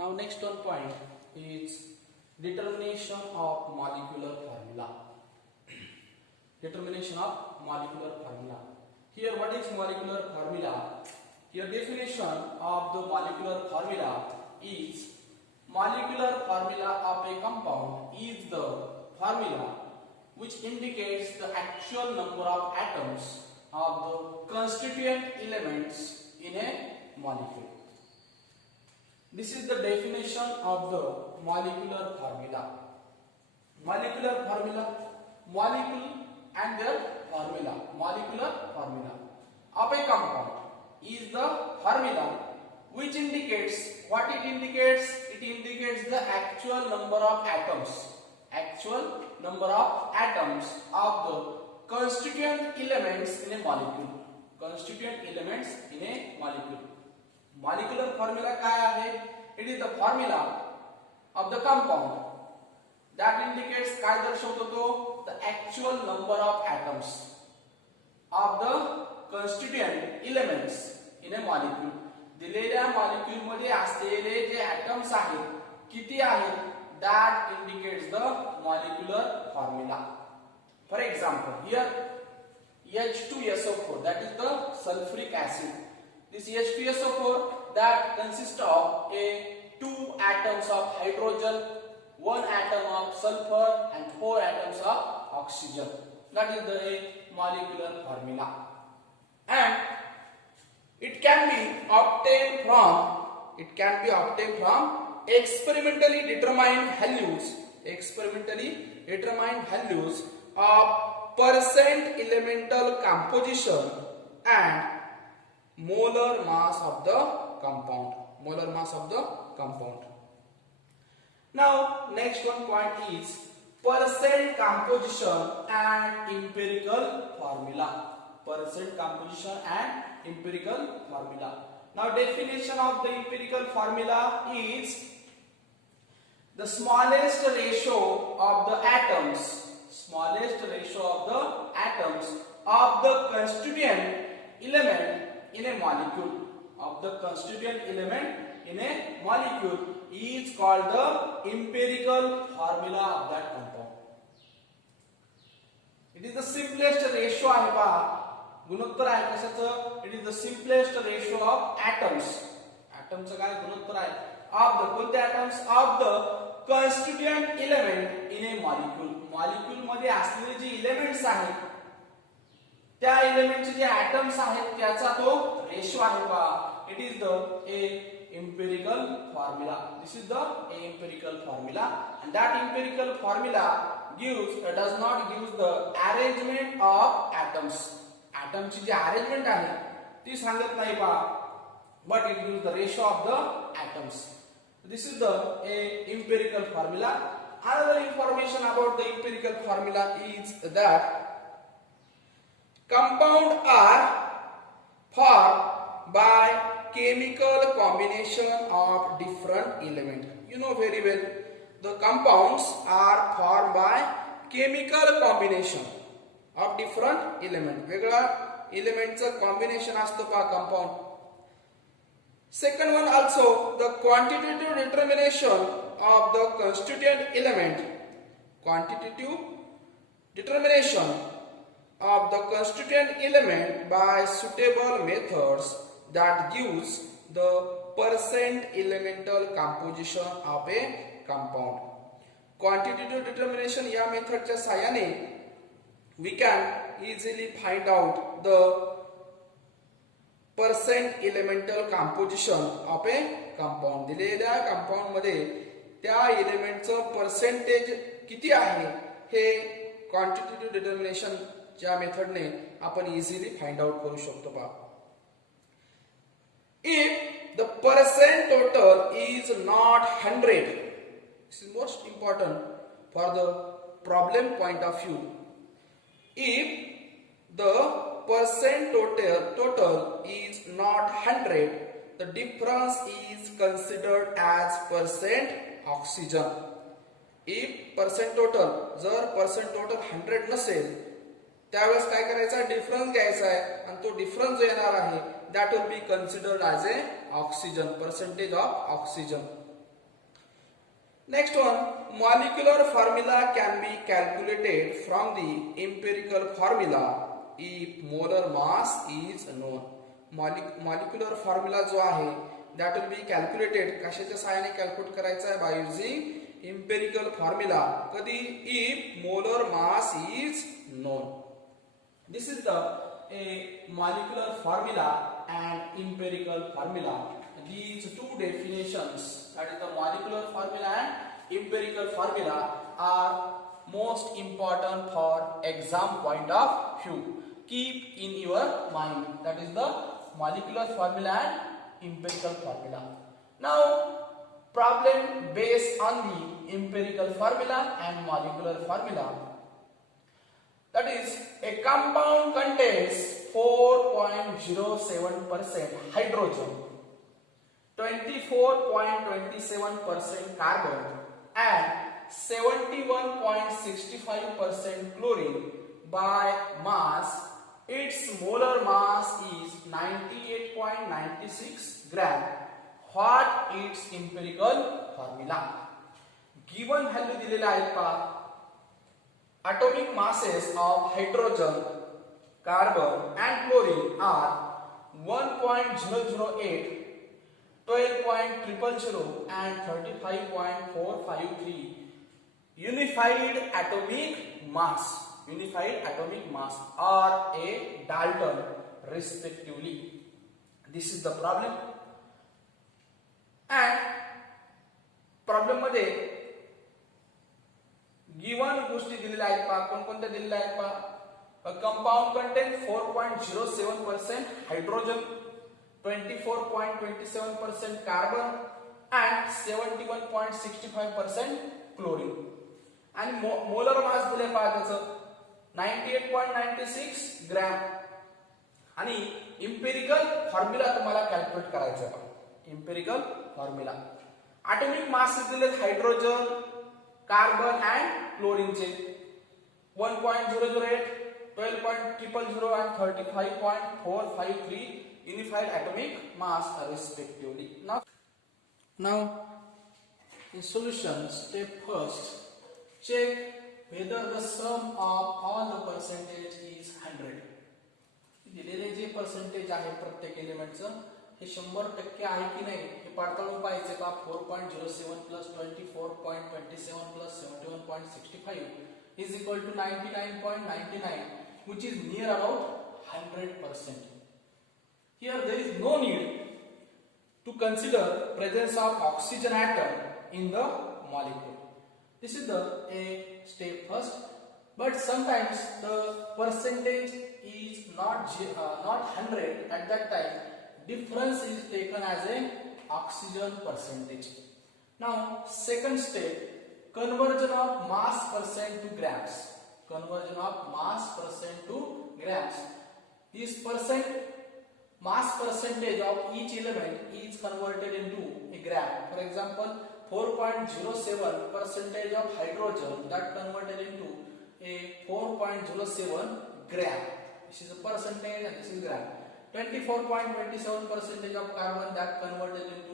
Now next one point is determination of molecular formula. Determination of molecular formula. Here what is molecular formula? Here definition of the molecular formula is molecular formula of a compound is the formula which indicates the actual number of atoms of the constituent elements in a molecule. This is the definition of the molecular formula. Molecular formula, molecule and their formula. Molecular formula of a compound is the formula which indicates what it indicates. It indicates the actual number of atoms. Actual number of atoms of the constituent elements in a molecule. Constituent elements in a molecule. Molecular formula काय आहे? It is the formula of the compound that indicates काय दर्शवतो तो? The actual number of atoms of the constituent elements in a molecule. दिलेल्या molecule मध्ये असलेले जे atoms आहेत किती आहेत? That indicates the molecular formula. For example, here H2SO4, that is the sulfuric acid. This H2SO4 that consists of two atoms of hydrogen, one atom of sulfur and four atoms of oxygen. That is the molecular formula. And it can be obtained from experimentally determined values of percent elemental composition and molar mass of the compound. Now next one point is percent composition and empirical formula. Now definition of the empirical formula is the smallest ratio of the atoms of the constituent element in a molecule is called the empirical formula of that compound. It is the simplest ratio आहे पहा, गुणोत्तर आहे कशाचं? It is the simplest ratio of atoms. atoms काय गुणोत्तर आहे of the कोणते atoms of the constituent element in a molecule. molecule मध्ये असलेले जे एलिमेंट्स आहेत त्या एलिमेंटचे जे atoms आहेत त्याचा तो रेशो आहे पहा. It is the empirical formula. This is the empirical formula, and that empirical formula does not give the arrangement of atoms. Atom ची जी arrangement आहे ती सांगत नाही पहा, but it gives the ratio of the atoms. This is the empirical formula. Another information about the empirical formula is that compounds are formed by chemical combination of different elements. You know very well, the compounds are formed by chemical combination of different elements. वेगळा एलिमेंटचं combination असतं पहा compound. Second one also, the quantitative determination of the constituent element. Quantitative determination of the constituent element by suitable methods that gives the percent elemental composition of a compound. Quantitative determination या मेथडच्या सहाय्याने we can easily find out the percent elemental composition of a compound. दिलेल्या compound मध्ये त्या एलिमेंटचं percentage किती आहे हे quantitative determination च्या मेथडने आपण easily find out करू शकतो पहा. If the percent total is not 100, this is most important for the problem point of view. If the percent total is not 100, the difference is considered as percent oxygen. If percent total, जर percent total 100 नसेल त्यावेळेस काय करायचा? Difference घ्यायचा आहे आणि तो difference जो येणार आहे that will be considered as a oxygen, percentage of oxygen. Next one, molecular formula can be calculated from the empirical formula if molar mass is known. Molecular formula जो आहे that will be calculated कशाच्या सहाय्याने calculate करायचा आहे by using empirical formula कधी if molar mass is known. This is the molecular formula and empirical formula. These two definitions, that is the molecular formula and empirical formula, are most important for exam point of view. Keep in your mind, that is the molecular formula and empirical formula. Now, problem based on the empirical formula and molecular formula. That is, a compound contains 4.07% hydrogen, 24.27% carbon and 71.65% chlorine. By mass, its molar mass is 98.96 gram. What its empirical formula? Given value दिलेला आहे पहा. Atomic masses of hydrogen, carbon and chlorine are 1.008, 12.000 and 35.453. Unified atomic mass or a Dalton respectively. This is the problem. And problem मध्ये given गोष्टी दिलेल्या आहेत पहा. कोणकोणत्या दिलेल्या आहेत पहा. A compound contains 4.07% hydrogen, 24.27% carbon and 71.65% chlorine. आणि मोलर मास दिले पहा त्याचं 98.96 ग्रॅम. आणि इम्पेरिकल फॉर्म्युला तुम्हाला कॅल्क्युलेट करायचा आहे. इम्पेरिकल फॉर्म्युला ॲटॉमिक मास दिले hydrogen, carbon and क्लोरीनचे 1.008, 12.000 and 35.453 unified atomic mass respectively. Now in solution, step first, check whether the sum of all the percentage is 100. दिलेले जे percentage आहे प्रत्येक एलिमेंटचं हे 100% आहे की नाही हे पडताळून पाहायचे का. 4.07 plus 24.27 plus 71.65 is equal to 99.99, which is near about 100%. Here there is no need to consider presence of oxygen atom in the molecule. This is the step first. But sometimes the percentage is not 100 at that time. Difference is taken as a oxygen percentage. Now second step, conversion of mass percent to grams. Conversion of mass percent to grams. This mass percentage of each element is converted into a gram. For example, 4.07 percentage of hydrogen, that converted into a 4.07 gram. This is a percentage and this is gram. 24.27 percentage of carbon, that converted into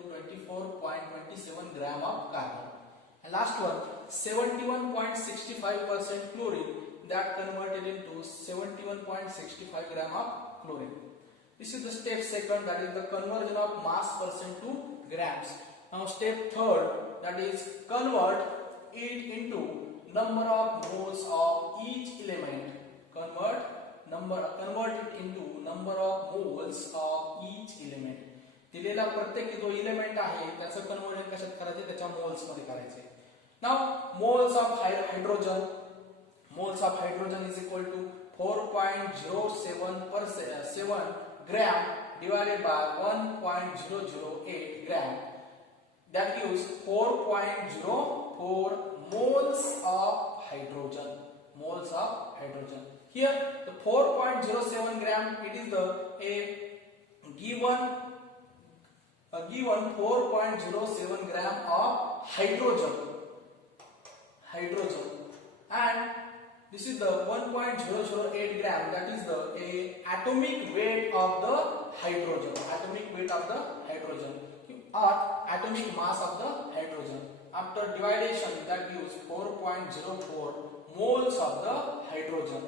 24.27 gram of carbon. And last one, 71.65% chlorine, that converted into 71.65 gram of chlorine. This is the step second, that is the conversion of mass percent to grams. Now step third, that is convert it into number of moles of each element. Convert it into number of moles of each element. दिलेला प्रत्येक जो element आहे त्याचं conversion कशात करायचे, त्याच्या moles मध्ये करायचे. Now moles of hydrogen is equal to 4.077 gram divided by 1.008 gram. That gives 4.04 moles of hydrogen. Here the 4.07 gram, it is the given 4.07 gram of hydrogen, and this is the 1.008 gram, that is the atomic weight of the hydrogen, or atomic mass of the hydrogen. After dividation, that gives 4.04 moles of the hydrogen.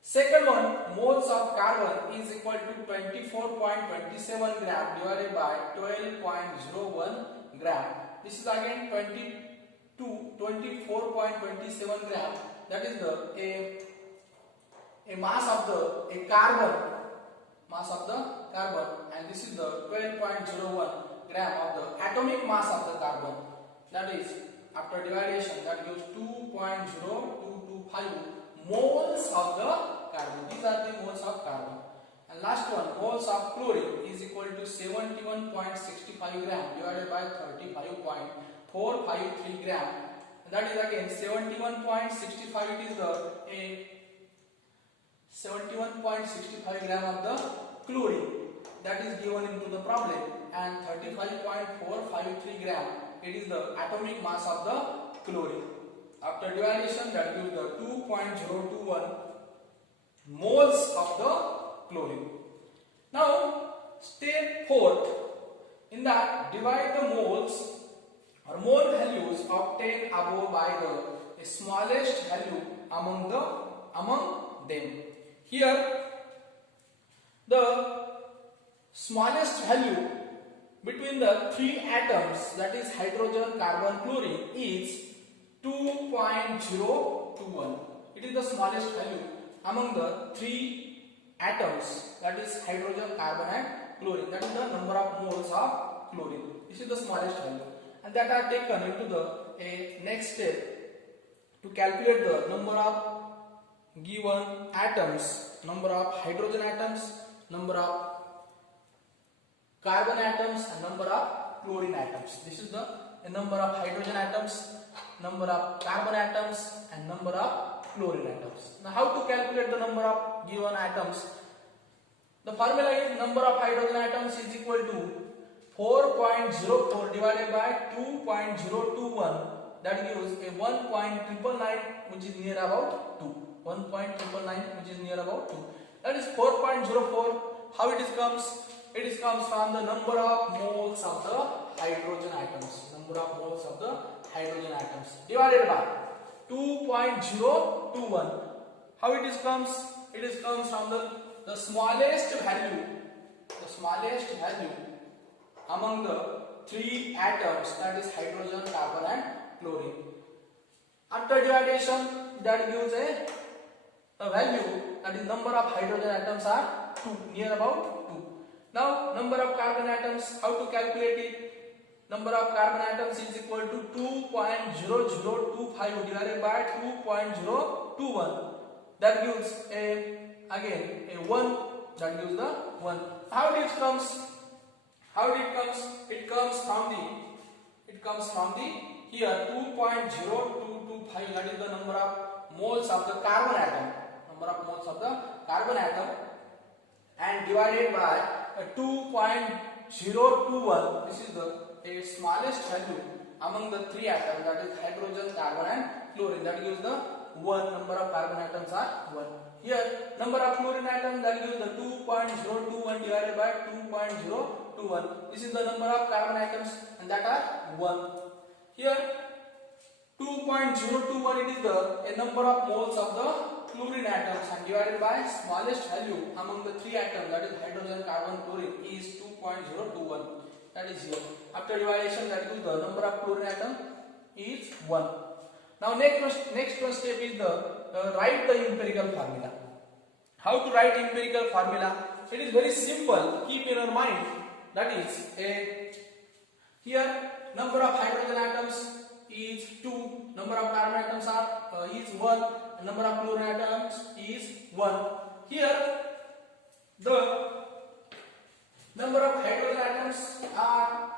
Second one, moles of carbon is equal to 24.27 gram divided by 12.01 gram. This is again 24.27 gram. That is the a mass of the carbon, and this is the 12.01 gram of the atomic mass of the carbon. That is, after dividation, that gives 2.0225 moles of the carbon. These are the moles of carbon. And last one, moles of chlorine is equal to 71.65 gram divided by 35.453 gram. And that is again 71.65. It is the 71.65 gram of the chlorine that is given into the problem, and 35.453 gram. It is the atomic mass of the chlorine. After dividation, that gives the 2.021 moles of the chlorine. Now, step 4, in that divide the moles or mole values obtained above by the smallest value among them. Here, the smallest value between the three atoms, that is hydrogen, carbon, chlorine, is 2.021. It is the smallest value among the three atoms, that is hydrogen, carbon and chlorine. That is the number of moles of chlorine. This is the smallest value, and that are taken into the next step to calculate the number of given atoms, number of hydrogen atoms, number of carbon atoms and number of chlorine atoms. This is the number of hydrogen atoms, number of carbon atoms and number of chlorine atoms. Now, how to calculate the number of given atoms? The formula is number of hydrogen atoms is equal to 4.04 divided by 2.021. That gives a 1.999, which is near about 2. 1.999, which is near about 2. That is 4.04. How it comes? It comes from the number of moles of the hydrogen atoms. Number of moles of the hydrogen atoms divided by 2.021. How it comes? It comes from the smallest value. The smallest value among the three atoms, that is hydrogen, carbon and chlorine. After dividation, that gives a value, that is number of hydrogen atoms are 2, near about 2. Now, number of carbon atoms, how to calculate it? Number of carbon atoms is equal to 2.0025 divided by 2.021. That gives again a 1. That gives the 1. How it comes? It comes from the here 2.0225. That is the number of moles of the carbon atom. Number of moles of the carbon atom, and divided by 2.021. This is the smallest value among the three atoms, that is hydrogen, carbon and chlorine. That gives the 1. Number of carbon atoms are 1. Here, number of chlorine atoms, that gives the 2.021 divided by 2.021. This is the number of carbon atoms, and that are 1. Here, 2.021, it is the number of moles of the chlorine atoms, and divided by smallest value among the three atoms, that is hydrogen, carbon, chlorine, is 2.021. That is here. After dividation, that gives the number of chlorine atom is 1. Now next one step is the write the empirical formula. How to write empirical formula? It is very simple. Keep in your mind. That is here number of hydrogen atoms is 2. Number of carbon atoms is 1. Number of chlorine atoms is 1. Here the number of hydrogen atoms are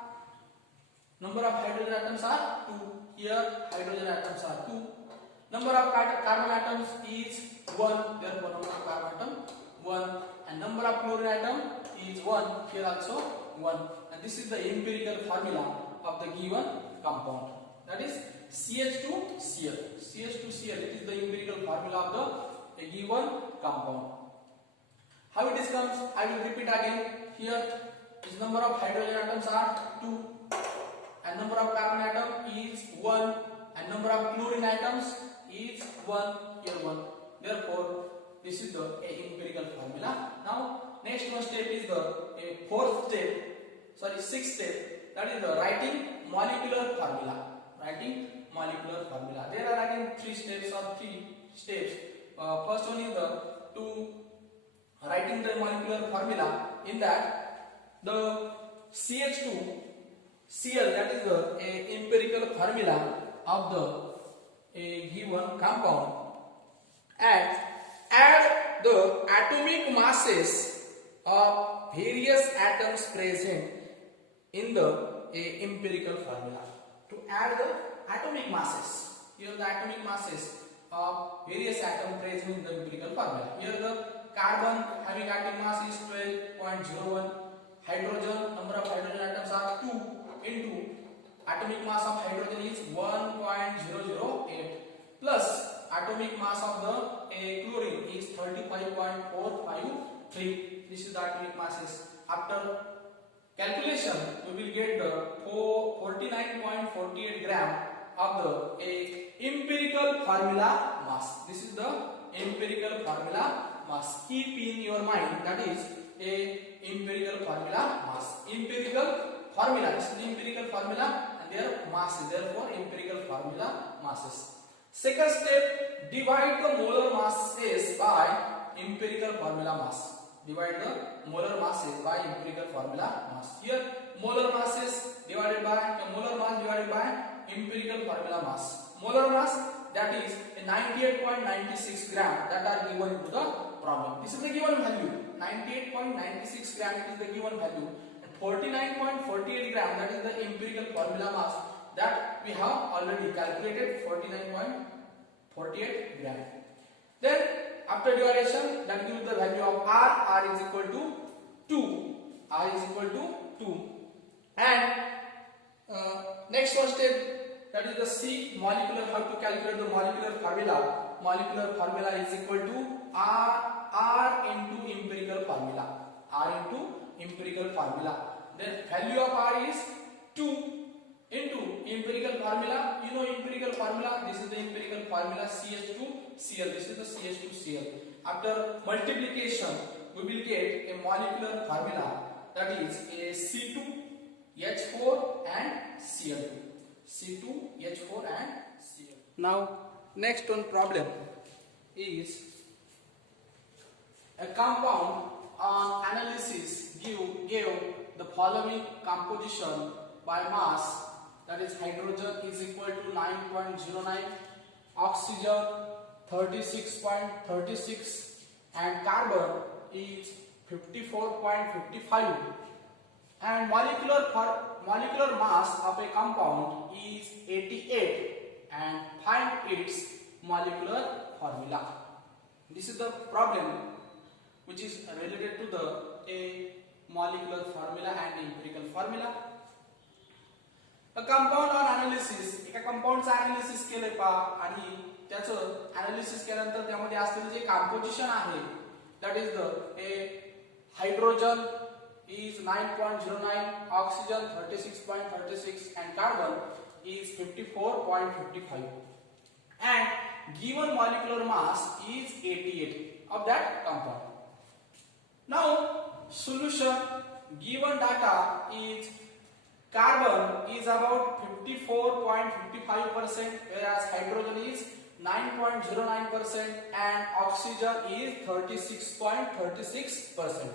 2. Here hydrogen atoms are 2. Number of carbon atoms is 1. Therefore number of carbon atom 1, and number of chlorine atom is 1. Here also 1. And this is the empirical formula of the given compound. That is CH2Cl. CH2Cl. It is the empirical formula of the given compound. How it comes? I will repeat again. Here is number of hydrogen atoms are 2, and number of carbon atom is 1 and number of chlorine atoms is 1, here 1. Therefore, this is the empirical formula. Now, next one step is the sixth step, that is the writing molecular formula. Writing molecular formula. There are again three steps. First one is to writing the molecular formula. In that, the CH2 Cl, that is the empirical formula of the given compound, and add the atomic masses of various atoms present in the empirical formula. To add the atomic masses, here the atomic masses of various atoms present in the empirical formula. Here the carbon having atomic mass is 12.01, hydrogen, number of hydrogen atoms are 2 into atomic mass of hydrogen is 1.008 plus atomic mass of the chlorine is 35.453. This is the atomic masses. After calculation, we will get the 49.48 gram of the empirical formula mass. This is the empirical formula mass. Keep in your mind, that is empirical formula mass. Empirical formula, this is the empirical formula and their masses, therefore empirical formula masses. Second step, divide the molar masses by empirical formula mass. Divide the molar masses by empirical formula mass. Here molar masses divided by molar mass divided by empirical formula mass. Molar mass, that is 98.96 gram, that are given into the problem. This is the given value. 98.96 gram is the given value. 49.48 gram, that is the empirical formula mass, that we have already calculated, 49.48 gram. Then after dividation, that gives the value of R is equal to 2. R is equal to 2. And next one step, that is the C molecular, how to calculate the molecular formula. Molecular formula is equal to R into empirical formula. R into empirical formula. Then value of R is 2 into empirical formula. You know empirical formula. This is the empirical formula CH2Cl. This is the CH2Cl. After multiplication, we will get a molecular formula, that is a C2H4 and Cl2. C2H4 and Cl. Now, next one problem is a compound on analysis gave the following composition by mass, that is hydrogen is equal to 9.09, oxygen 36.36 and carbon is 54.55, and molecular mass of a compound is 88, and find its molecular formula. This is the problem which is related to the molecular formula and empirical formula. A compound or analysis, एका कंपाऊंडचं analysis केले पा आणि त्याचं analysis केल्यानंतर त्यामध्ये असलेले जे composition आहे, that is the hydrogen is 9.09, oxygen 36.36 and carbon is 54.55, and given molecular mass is 88 of that compound. Now solution, given data is carbon is about 54.55%, whereas hydrogen is 9.09% and oxygen is 36.36%.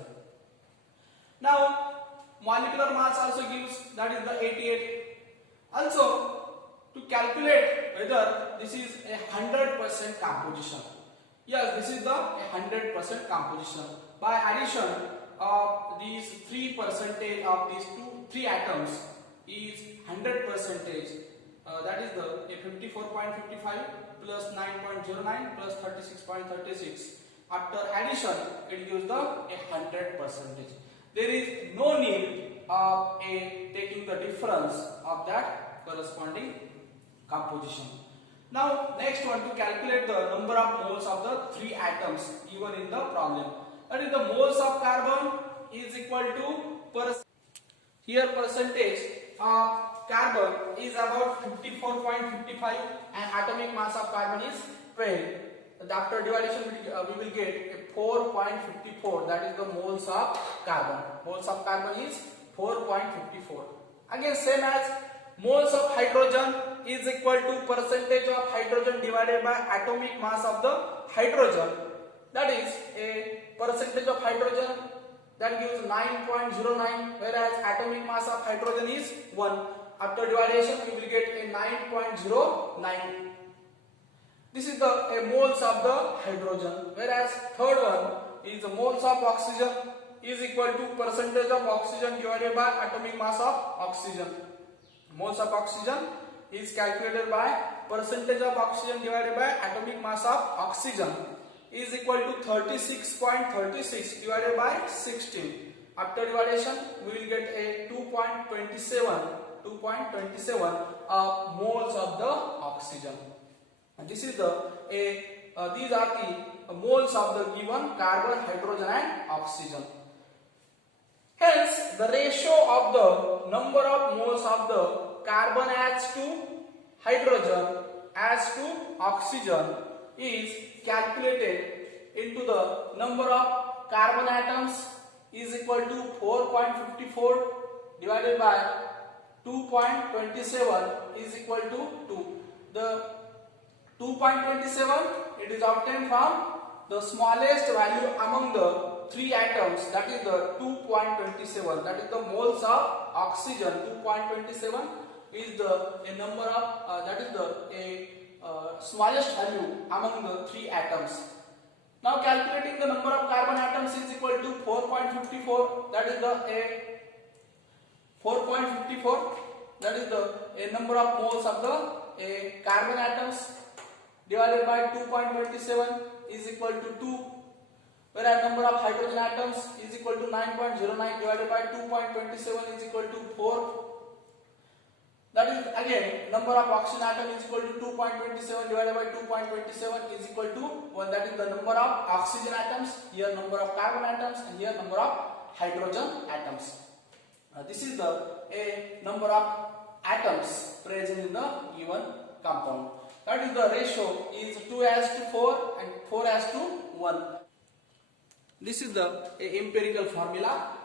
Now molecular mass also gives, that is the 88. Also, to calculate whether this is a 100% composition. Yes, this is the 100% composition. By addition of these 3% of these three atoms is 100%. That is the 54.55 plus 9.09 plus 36.36. After addition, it gives the 100%. There is no need of taking the difference of that corresponding composition. Now next one, to calculate the number of moles of the three atoms given in the problem. That is the moles of carbon is equal to here percentage of carbon is about 54.55 and atomic mass of carbon is 12. After division we will get a 4.54, that is the moles of carbon. Moles of carbon is 4.54. Again same as moles of hydrogen is equal to percentage of hydrogen divided by atomic mass of the hydrogen. That is a percentage of hydrogen that gives 9.09, whereas atomic mass of hydrogen is 1. After division we will get a 9.09. This is the moles of the hydrogen, whereas third one is the moles of oxygen is equal to percentage of oxygen divided by atomic mass of oxygen. Moles of oxygen is calculated by percentage of oxygen divided by atomic mass of oxygen is equal to 36.36 divided by 16. After division we will get a 2.27 of moles of the oxygen. And this is these are the moles of the given carbon, hydrogen and oxygen. Hence the ratio of the number of moles of the carbon as to hydrogen as to oxygen is calculated into the number of carbon atoms is equal to 4.54 divided by 2.27 is equal to 2. The 2.27 it is obtained from the smallest value among the three atoms, that is the 2.27, that is the moles of oxygen. 2.27 is the number of that is the smallest value among the three atoms. Now calculating the number of carbon atoms is equal to 4.54, that is the 4.54, that is the number of moles of the carbon atoms divided by 2.27 is equal to 2, whereas number of hydrogen atoms is equal to 9.09 divided by 2.27 is equal to 4. That is again number of oxygen atom is equal to 2.27 divided by 2.27 is equal to 1. That is the number of oxygen atoms, here number of carbon atoms, and here number of hydrogen atoms. This is the number of atoms present in the given compound. That is the ratio is 2:4 and 4:1. This is the empirical formula.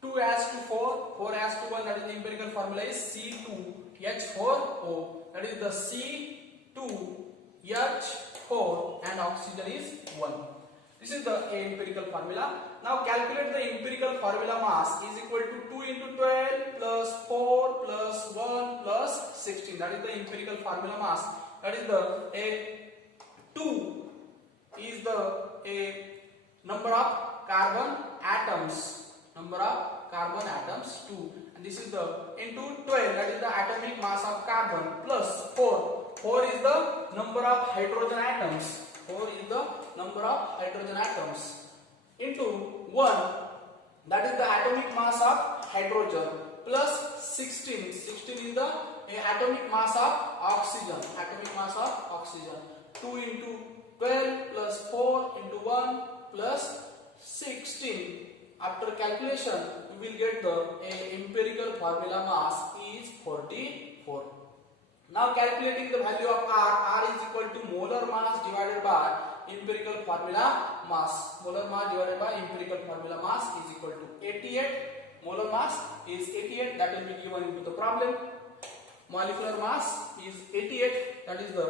2:4, 4:1, that is the empirical formula is C2H4O. That is the C2H4 and oxygen is 1. This is the empirical formula. Now calculate the empirical formula mass is equal to 2 into 12 plus 4 plus 1 plus 16. That is the empirical formula mass. That is the 2 is the number of carbon atoms. Number of carbon atoms 2, and this is the into 12, that is the atomic mass of carbon, plus 4. 4 is the number of hydrogen atoms. 4 is the number of hydrogen atoms into 1, that is the atomic mass of hydrogen, plus 16. 16 is the atomic mass of oxygen. Atomic mass of oxygen. 2 into 12 plus 4 into 1 plus 16. After calculation, we will get the empirical formula mass is 44. Now calculating the value of R is equal to molar mass divided by empirical formula mass. Molar mass divided by empirical formula mass is equal to 88. Molar mass is 88, that will be given into the problem. Molecular mass is 88, that is the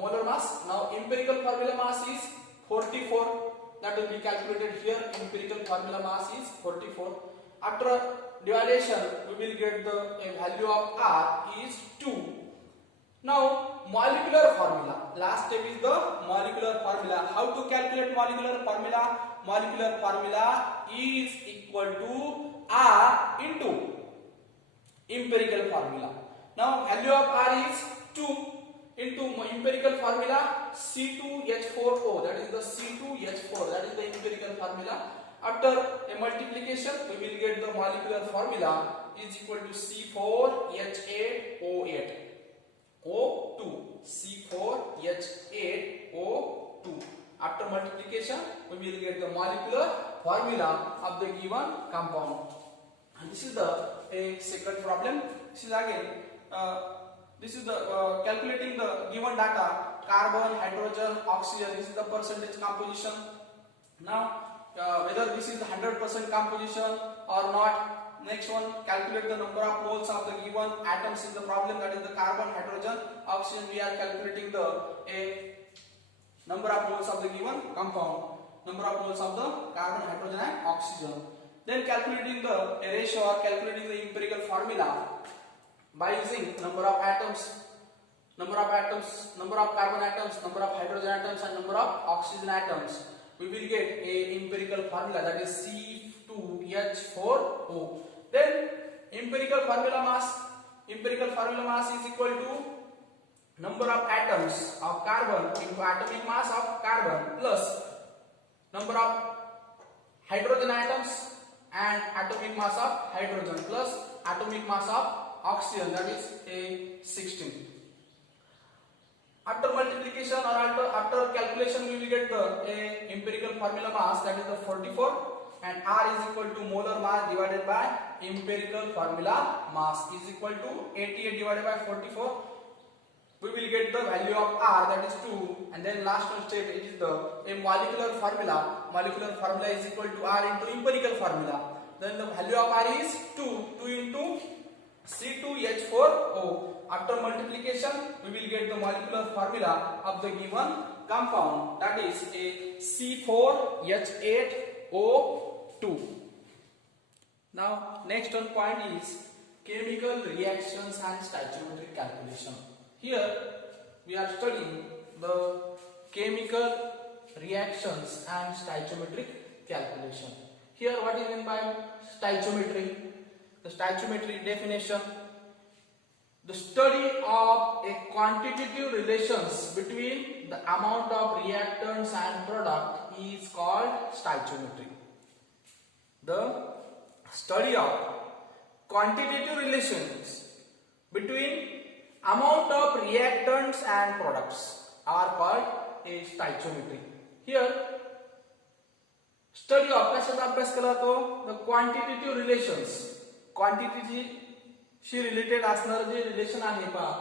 molar mass. Now empirical formula mass is 44. That will be calculated here. Empirical formula mass is 44. After division, we will get the value of R is 2. Now molecular formula. Last step is the molecular formula. How to calculate molecular formula? Molecular formula is equal to R into empirical formula. Now value of R is 2 into empirical formula C2H4O, that is the C2H4, that is the empirical formula. After a multiplication, we will get the molecular formula is equal to C4H8O8 O2, C4H8O2. After multiplication, we will get the molecular formula of the given compound. This is the a second problem. This is again this is the calculating the given data: carbon, hydrogen, oxygen. This is the percentage composition. Now whether this is 100% composition or not. Next one, calculate the number of moles of the given atoms in the problem, that is the carbon, hydrogen, oxygen. We are calculating the number of moles of the given compound, number of moles of the carbon, hydrogen and oxygen. Then calculating the ratio or calculating the empirical formula by using number of atoms, number of carbon atoms, number of hydrogen atoms and number of oxygen atoms. We will get a empirical formula, that is C2H4O. Then empirical formula mass is equal to number of atoms of carbon into atomic mass of carbon plus number of hydrogen atoms and atomic mass of hydrogen plus atomic mass of oxygen, that is a 16. After multiplication or after calculation, we will get the empirical formula mass, that is the 44, and R is equal to molar mass divided by empirical formula mass is equal to 88 divided by 44. We will get the value of R, that is 2, and then last one step is a molecular formula. Molecular formula is equal to R into empirical formula. Then the value of R is 2 into C2H4O. After multiplication, we will get the molecular formula of the given compound, that is a C4H8O2. Now next one point is chemical reactions and stoichiometric calculation. Here we are studying the chemical reactions and stoichiometric calculation. Here what is meant by stoichiometry? The stoichiometry definition: the study of a quantitative relations between the amount of reactants and product is called stoichiometry. The study of quantitative relations between amount of reactants and products are called a stoichiometry. Here study of कशाचा अभ्यास केला जातो? The quantitative relations, क्वांटिटीशी related असणारं जे relation आहे पहा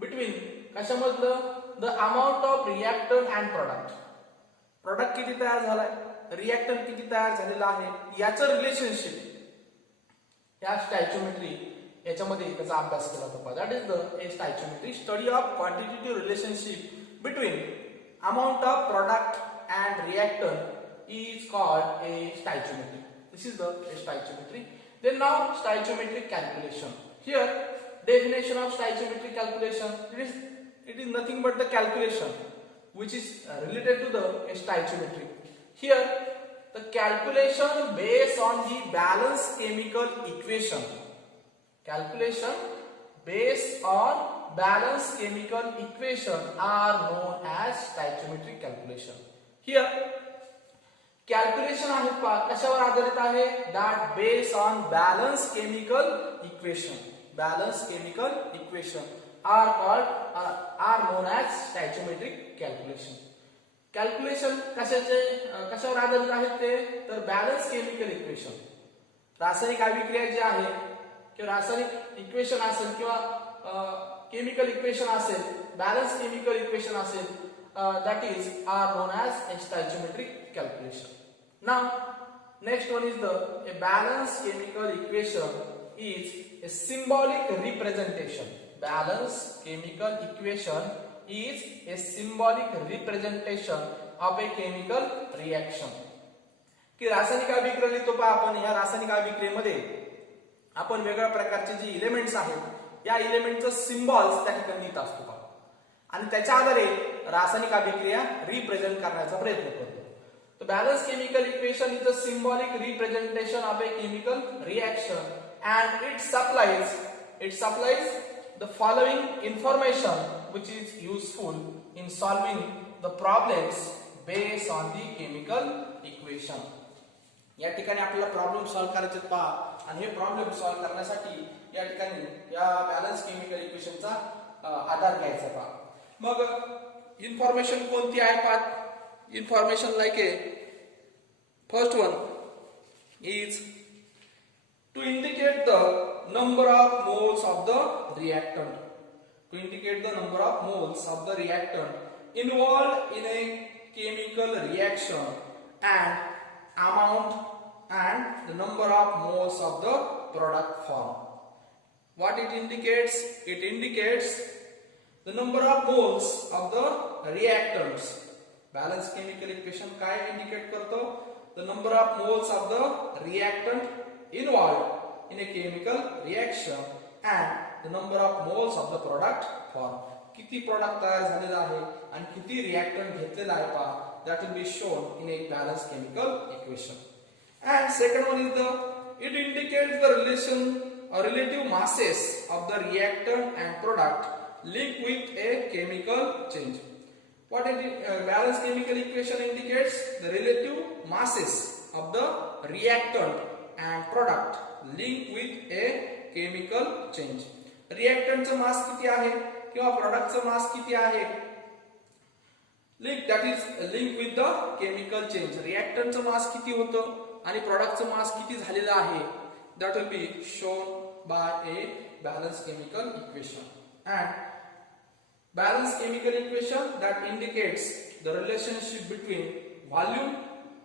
between कशामधलं, the amount of reactant and product. Product किती तयार झालाय, रिएक्टंट किती तयार झालेला आहे, याचं रिलेशनशिप या स्टॅइचियोमेट्री याच्यामध्ये त्याचा अभ्यास केला जातो. That is the stoichiometry, study of quantitative relationship between amount of product and reactant is called a stoichiometry. This is the stoichiometry. Then now stoichiometric calculation. Here definition of stoichiometric calculation, it is nothing but the calculation which is related to the stoichiometry. Here the calculation based on the balanced chemical equation. Calculation based on balanced chemical equation are known as stoichiometric calculation. Here calculation आहेत पहा कशावर आधारित आहे, that based on balance chemical equation. Balance chemical equation are known as stoichiometric calculation. Calculation कशावर आधारित आहेत ते, तर बॅलन्स केमिकल इक्वेशन, रासायनिक अभिक्रिया जी आहे किंवा रासायनिक इक्वेशन असेल किंवा केमिकल इक्वेशन असेल, बॅलन्स केमिकल इक्वेशन असेल, that is are known as a stoichiometric calculation. Now next one is a balanced chemical equation is a symbolic representation. Balanced chemical equation is a symbolic representation of a chemical reaction. की रासायनिक अभिक्रिया लिहितो पहा आपण, या रासायनिक अभिक्रियेमध्ये आपण वेगळ्या प्रकारचे जे एलिमेंट्स आहेत या एलिमेंटचं सिम्बॉल्स त्या ठिकाणी लिहित असतो आणि त्याच्या आधारे रासायनिक अभिक्रिया रिप्रेझेंट करण्याचा प्रयत्न करतो. The balanced chemical equation is a symbolic representation of a chemical reaction and it supplies the following information which is useful in solving the problems based on the chemical equation. या ठिकाणी आपल्याला problem solve करायचे पहा आणि हे problem solve करण्यासाठी या ठिकाणी या बॅलन्स केमिकल इक्वेशनचा आधार घ्यायचा पहा. मग इन्फॉर्मेशन कोणती आहे पहा, information like A first one is to indicate the number of moles of the reactant. To indicate the number of moles of the reactant involved in a chemical reaction and amount and the number of moles of the product formed. What it indicates? It indicates the number of moles of the reactants. Balance chemical equation काय indicate करतो? The number of moles of the reactant involved in a chemical reaction and the number of moles of the product formed. किती product तयार झालेला आहे आणि किती reactant घेतलेला आहे पहा. That will be shown in a balanced chemical equation. And second one is it indicates the relative masses of the reactant and product linked with a chemical change. What balanced chemical equation indicates? The relative masses of the reactant and product linked with a chemical change. Reactant चा mass किती आहे किंवा product चा mass किती आहे? That is linked with the chemical change. Reactant चा mass किती होतं आणि product चा mass किती झालेला आहे? That will be shown by a balanced chemical equation. And balanced chemical equation that indicates the relationship between volume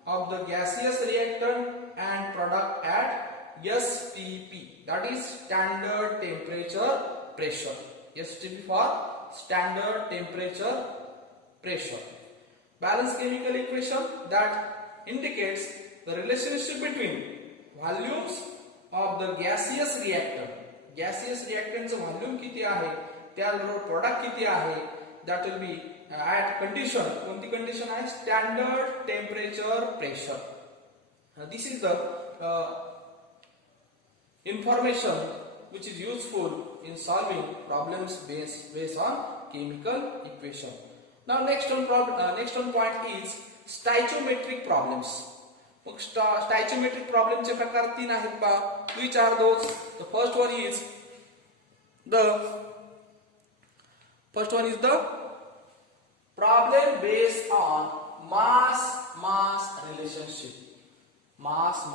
of the gaseous reactant and product at STP, that is standard temperature pressure. STP for standard temperature pressure. Balanced chemical equation that indicates the relationship between volumes of the gaseous reactant. Gaseous reactant चं volume किती आहे त्याबरोबर product किती आहे, that will be at condition. कोणती condition आहे? Standard temperature pressure. This is the information which is useful in solving problems based on chemical equation. Now next one point is stoichiometric problems. Stoichiometric problem चे प्रकार तीन आहेत पहा. Which are those? The first one is the problem based on mass relationship. Mass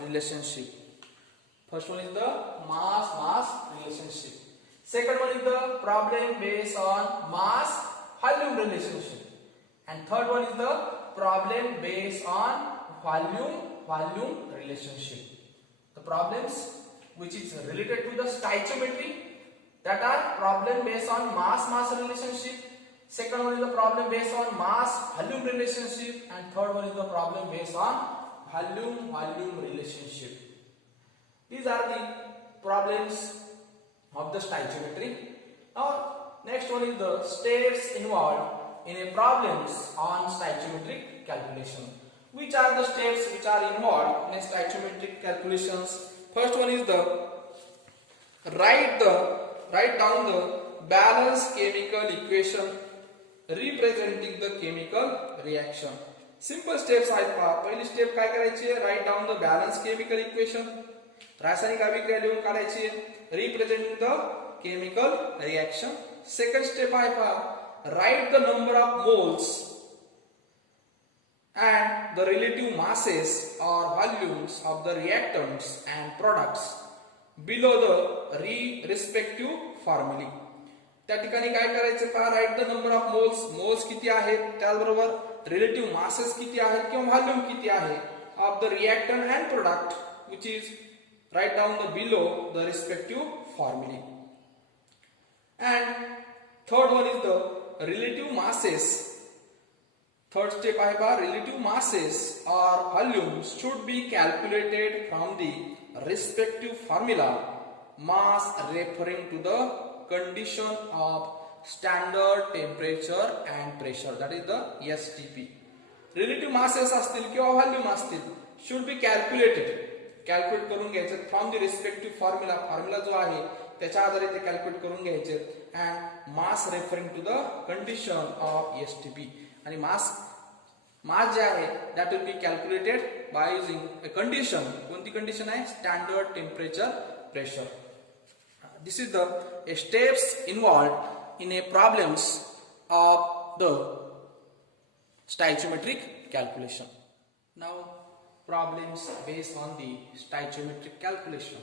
relationship. First one is the mass relationship. Second one is the problem based on mass volume relationship. And third one is the problem based on volume relationship. The problems which is related to the stoichiometry, that are problem based on mass relationship. Second one is the problem based on mass volume relationship, and third one is the problem based on volume relationship. These are the problems of the stoichiometry. Now next one is the steps involved in a problems on stoichiometric calculation. Which are the steps which are involved in a stoichiometric calculations? First one is the write down the balanced chemical equation representing the chemical reaction. Simple steps आहेत पहा. पहिली step काय करायची आहे? Write down the balance chemical equation. रासायनिक अभिक्रिया लिहून काढायची आहे representing the chemical reaction. Second step आहे पहा. Write the number of moles and the relative masses or volumes of the reactants and products below the respective formulae. त्या ठिकाणी काय करायचं पहा. Write the number of moles किती आहेत, त्याचबरोबर रिलेटिव्ह मासेस किती आहेत किंवा व्हॉल्यूम किती आहे of the reactant and product which is write down the below the respective formulae. And third one is the relative masses. Third step आहे पहा. relative masses or volumes should be calculated from the respective formula, mass referring to the condition of standard temperature and pressure, that is the STP. relative masses असतील किंवा volume असतील should be calculate करून घ्यायचे from the respective formula जो आहे त्याच्या आधारे ते कॅल्क्युलेट करून घ्यायचे. and mass referring to the condition of STP. आणि मास जे आहे that will be calculated by using a condition. कोणती कंडिशन आहे? Standard temperature pressure. This is the steps involved in a problems of the stoichiometric calculation. Now problems based on the stoichiometric calculation.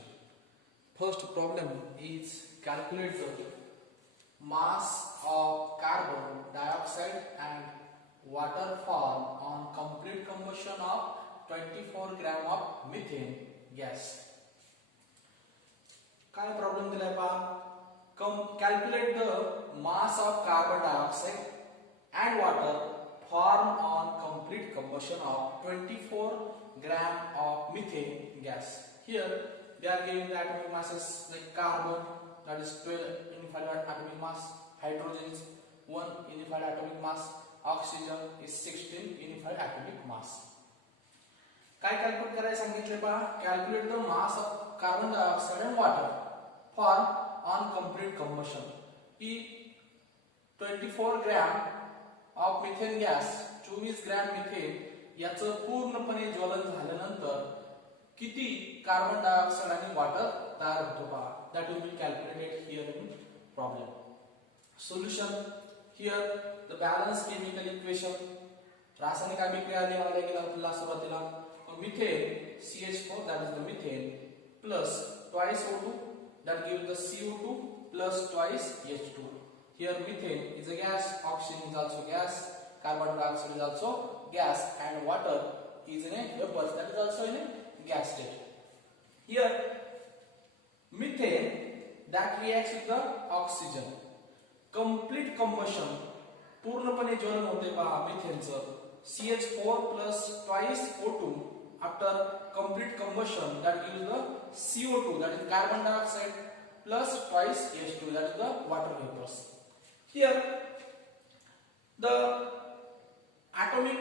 First problem is calculate the mass of carbon dioxide and water formed on complete combustion of 24 gram of methane gas. काय problem दिलाय पहा calculate the mass of carbon dioxide and water formed on complete combustion of 24 gram of methane gas. Here they are giving the atomic masses like carbon, that is 12 unified atomic mass, hydrogen is 1 unified atomic mass, oxygen is 16 unified atomic mass. काय calculate करायला सांगितले पहा calculate the mass of carbon dioxide and water form on complete combustion. He 24 gram of methane gas 24 gram methane याचं पूर्णपणे ज्वलन झाल्यानंतर किती carbon dioxide आणि वॉटर तयार होतो पहा. That will B calculated here in problem. Solution here the balance chemical equation. रासायनिक अभिक्रिया लिहायला लागेल आपल्याला सुरुवातीला. Methane CH4, that is the methane, plus twice O2, that gives the CO2 plus twice H2. Here methane is a gas, oxygen is also gas, carbon dioxide is also gas, and water is in a vapor, that is also in a gas state. Here methane that reacts with the oxygen, complete combustion, पूर्णपणे ज्वलन होते पहा मिथेनचं. CH4 plus twice O2 after complete combustion, that gives the CO2, that is carbon dioxide, plus twice H2, that is the water vapors. Here the atomic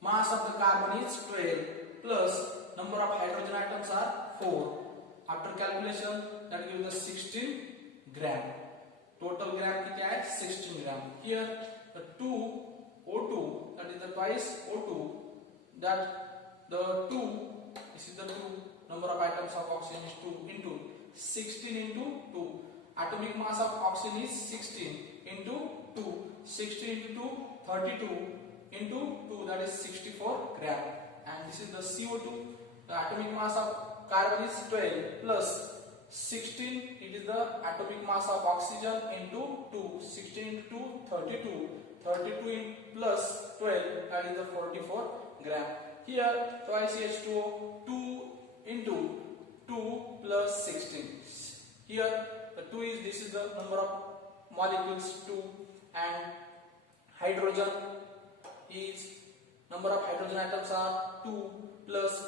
mass of the carbon is 12 plus number of hydrogen atoms are 4. After calculation that gives the 16 gram. Total gram किती आहे 16 gram. Here the 2 O2, that is the twice O2, that the 2, this is the 2, number of atoms of oxygen is 2 into 16 into 2. Atomic mass of oxygen is 16 into 2. 16 into 2, 32 into 2, that is 64 gram. And this is the CO2. The atomic mass of carbon is 12 plus 16, it is the atomic mass of oxygen into 2. 16 into 2, 32. 32 in plus 12, that is the 44 gram. Here twice H2O, 2 into 2 plus 16. Here the 2 is, this is the number of molecules 2, and hydrogen is, number of hydrogen atoms are 2 plus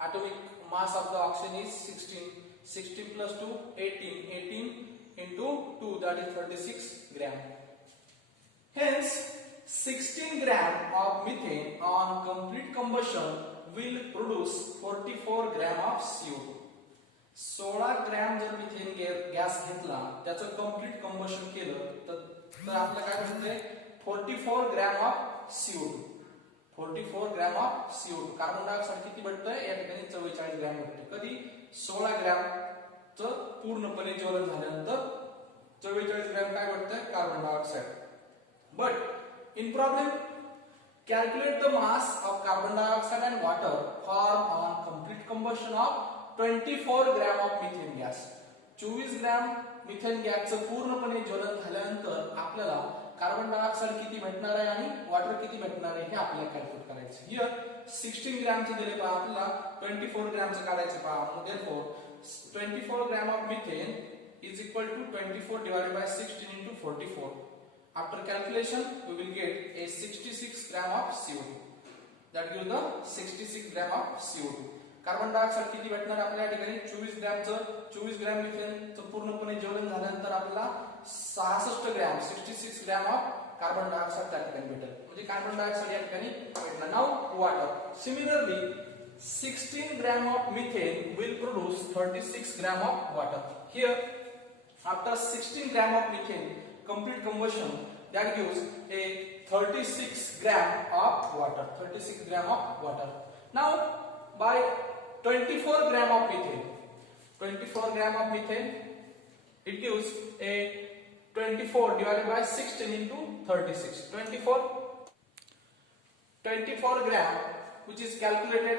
atomic mass of the oxygen is 16. 16 plus 2, 18. 18 into 2, that is 36 gram. Hence 16 gram of methane on complete combustion will produce 44 gram of CO2. 16 gram जर methane gas घेतला त्याचं complete combustion केलं तर आपल्याला काय भेटते 44 gram of CO2. 44 gram of CO2. Carbon dioxide किती भेटतंय या ठिकाणी 44 ग्रॅम भेटते. कधी 16 ग्रॅम च पूर्णपणे ज्वलन झाल्यानंतर 44 ग्रॅम काय भेटतंय carbon dioxide. But in problem, calculate the mass of carbon dioxide and water formed on complete combustion of 24 gram of methane gas. 24 gram methane गॅसचं पूर्णपणे ज्वलन झाल्यानंतर आपल्याला कार्बन डायऑक्साइड किती भेटणार आहे आणि वॉटर किती भेटणार आहे हे आपल्याला कॅल्क्युलेट करायचं. हियर 16 ग्रॅमचं दिले पहा आपल्याला 24 ग्रॅमचं काढायचं पहा. Therefore 24 gram of methane is equal to 24 divided by 16 into 44. After calculation, we will get a 66 gram of CO2. That gives the 66 gram of CO2. Carbon dioxide किती भेटणार आपल्याला ठिकाणी 24 ग्रॅम मिथेनचं पूर्णपणे ज्वलन झाल्यानंतर आपल्याला 66 gram 66 gram of carbon dioxide त्या ठिकाणी भेटेल. म्हणजे कार्बन डायऑक्साइड या ठिकाणी भेटणार. Now water. Similarly 16 gram of methane will produce 36 gram of water. Here after 16 gram of methane complete combustion, that gives a 36 gram of water. 36 gram of water. Now by 24 gram of methane, 24 gram of methane, it gives a 24 divided by 16 into 36. 24 gram, which is calculated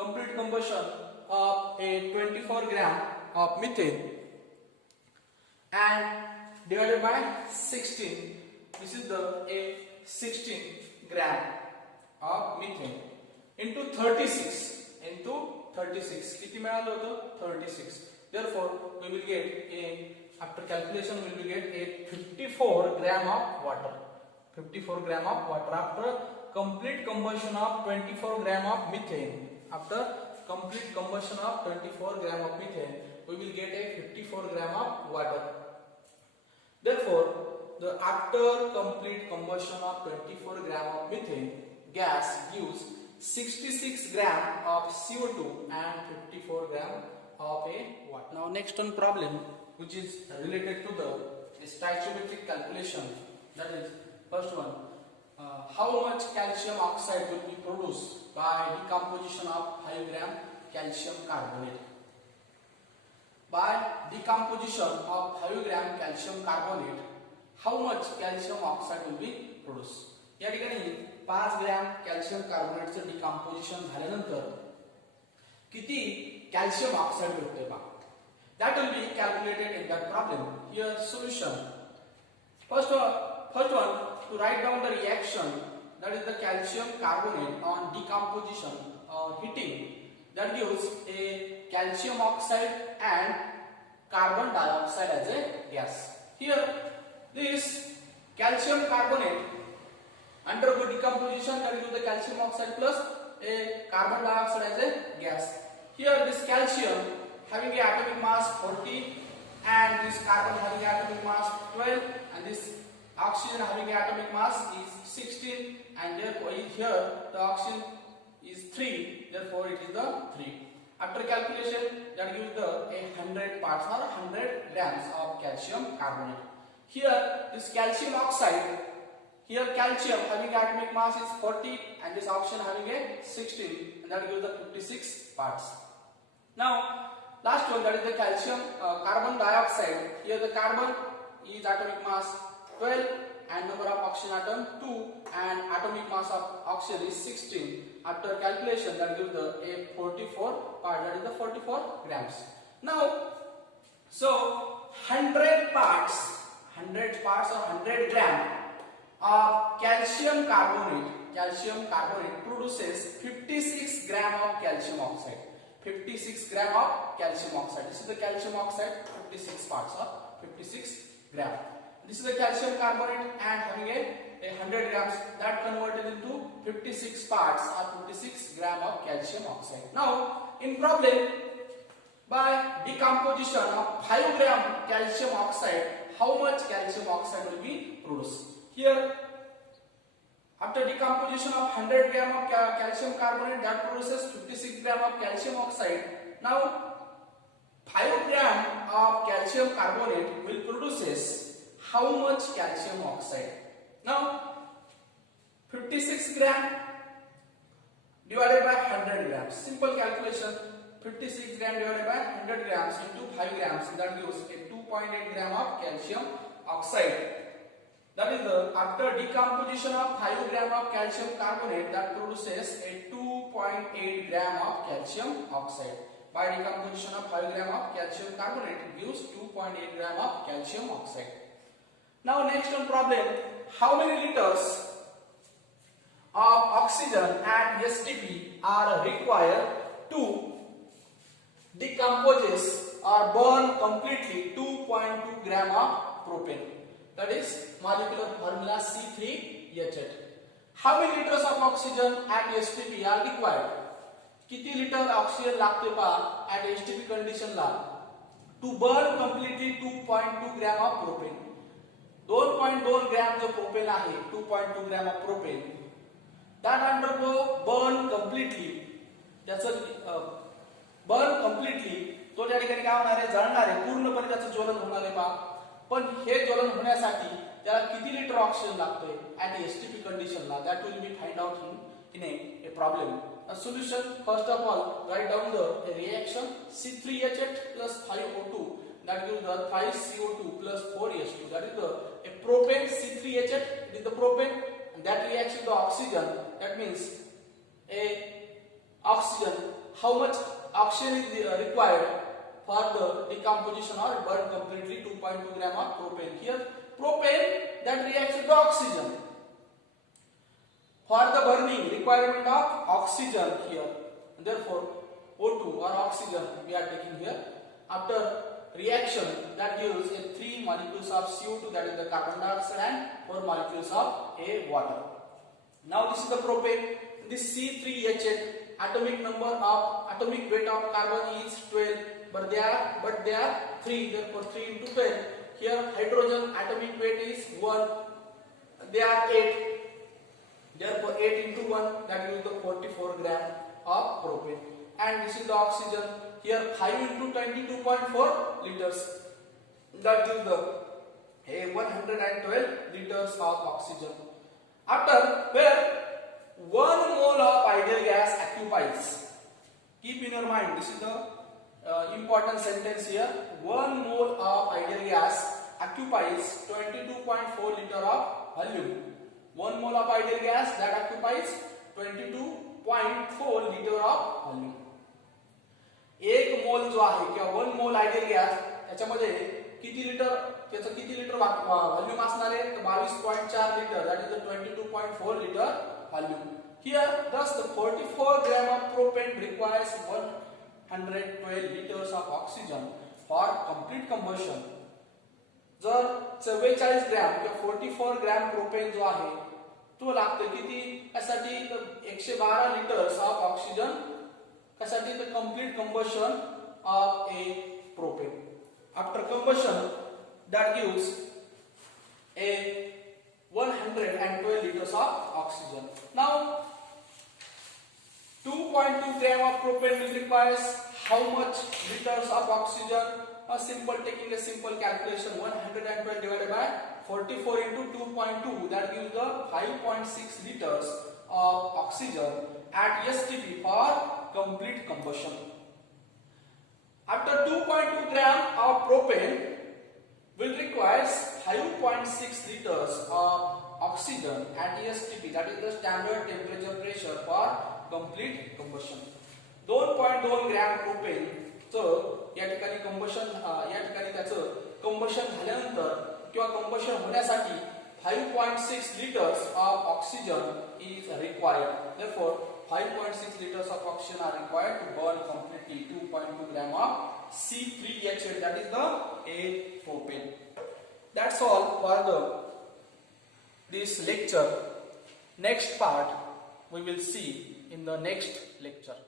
complete combustion of a 24 gram of methane and divided by 16. This is the a 16 gram of methane into 36. किती मिळालं होतं 36. Therefore we will get a, after calculation we will get a 54 gram of water. 54 gram of water after complete combustion of 24 gram of methane. After complete combustion of 24 gram of methane, we will get a 54 gram of water. Therefore, after complete combustion of 24 gram of methane, gas gives 66 gram of CO2 and 54 gram of a water. Now next one problem which is related to the stoichiometric calculation. That is first one. How much calcium oxide will be produced by decomposition of 5 gram calcium carbonate? By decomposition of 5 gram calcium carbonate, how much calcium oxide will be produced? या ठिकाणी 5 gram calcium कार्बोनेटचं decomposition झाल्यानंतर किती calcium oxide भेटते बा? That will be calculated in that problem. Here solution. First one, to write down the reaction, that is the calcium carbonate on decomposition or heating, that gives a calcium oxide and carbon dioxide as a gas. Here this calcium carbonate undergo decomposition, that gives the calcium oxide plus a carbon dioxide as a gas. Here this calcium having a atomic mass 40 and this carbon having a atomic mass 12 and this oxygen having a atomic mass is 16 and therefore here the oxygen is 3, therefore it is the 3. After calculation that gives the 100 parts or 100 grams of calcium carbonate. Here this calcium oxide, here calcium having atomic mass is 40 and this oxygen having a 16 and that gives the 56 parts. Now last one, that is the calcium carbon dioxide. Here the carbon is atomic mass 12 and number of oxygen atom 2 and atomic mass of oxygen is 16. After calculation that gives the a 44 part, that is the 44 grams. Now so 100 parts or 100 gram of calcium carbonate produces 56 gram of calcium oxide. 56 gram of calcium oxide. This is the calcium oxide, 56 parts or 56 gram. This is the calcium carbonate and having a 100 grams, that converted into 56 parts or 56 gram of calcium oxide. Now in problem, by decomposition of 5 gram calcium oxide, how much calcium oxide will be produced? Here after decomposition of 100 gram of calcium carbonate, that produces 56 gram of calcium oxide. Now 5 gram of calcium carbonate will produces how much calcium oxide? Now 56 gram divided by 100 grams. Simple calculation. 56 gram divided by 100 grams into 5 grams, that gives a 2.8 gram of calcium oxide. That is the after decomposition of 5 gram of calcium carbonate, that produces a 2.8 gram of calcium oxide. By decomposition of 5 gram of calcium carbonate, it gives 2.8 gram of calcium oxide. Now next one problem, how many liters of oxygen and STP are required to decompose or burn completely 2.2 gram of propane? That is molecular formula C3H8. How many liters of oxygen at STP are required? किती litre oxygen लागते पा at STP condition ला to burn completely 2.2 gram of propane. 2.2 gram जो propane आहे, 2.2 gram of propane, that undergo burn completely. त्याचं burn completely तो त्या ठिकाणी काय होणार आहे, जळणार आहे, पूर्णपणे त्याचं ज्वलन होणार आहे पा. पण हे ज्वलन होण्यासाठी त्याला किती लिटर ऑक्सिजन लागतोय ऍट एसटीपी कंडिशनला, that will be find out in a problem. A solution, first of all, write down the reaction C3H8 plus 5O2, that gives the 5CO2 plus 4H2, that is the a propane C3H8, it is the propane, and that reacts with the oxygen, that means a oxygen how much oxygen is required for the decomposition or burn completely 2.2 gram of propane. Here propane that reacts with the oxygen. For the burning requirement of oxygen here, therefore O2 or oxygen we are taking here. After reaction that gives a 3 molecules of CO2, that is the carbon dioxide, and 4 molecules of a water. Now this is the propane. This C3H8 atomic weight of carbon is 12, but they are 3, therefore 3 into 12. Here hydrogen atomic weight is 1, they are 8, therefore 8 into 1, that gives the 44 gram of propane. And this is the oxygen. Here 5 into 22.4 liters, that gives the 112 liters of oxygen. After where 1 mole of ideal gas occupies, keep in your mind, this is the important sentence here. 1 mole of ideal gas occupies 22.4 liter of volume. 1 mole of ideal gas that occupies 22.4 liter of volume. 1 मोल जो आहे किंवा 1 मोल ideal gas त्याच्यामध्ये किती litre volume असणार आहे, तर 22.4 litre, that is the 22.4 litre volume. Here thus the 44 gram of propane requires 112 liters of oxygen for complete combustion. जर 44 gram किंवा 44 ग्रॅम प्रोपेन जो आहे तो लागतो किती यासाठी, 112 लिटर्स ऑफ ऑक्सिजन कशासाठी, the complete combustion of a propane. After combustion that gives a 112 liters of oxygen. Now 2.2 gram of propane will requires how much liters of oxygen? Taking a simple calculation, 112 divided by 44 into 2.2, that gives the 5.6 liters of oxygen at STP for complete combustion. After 2.2 gram of propane will requires 5.6 liters of oxygen at STP, that is the standard temperature pressure for complete combustion. 2.2 gram propane या ठिकाणी त्याचं combustion झाल्यानंतर किंवा combustion होण्यासाठी 5.6 liters of oxygen is required. Therefore 5.6 liters of oxygen are required to burn completely 2.2 gram of C3H8, that is the A propane. That's all for this lecture. Next part we will see in the next lecture.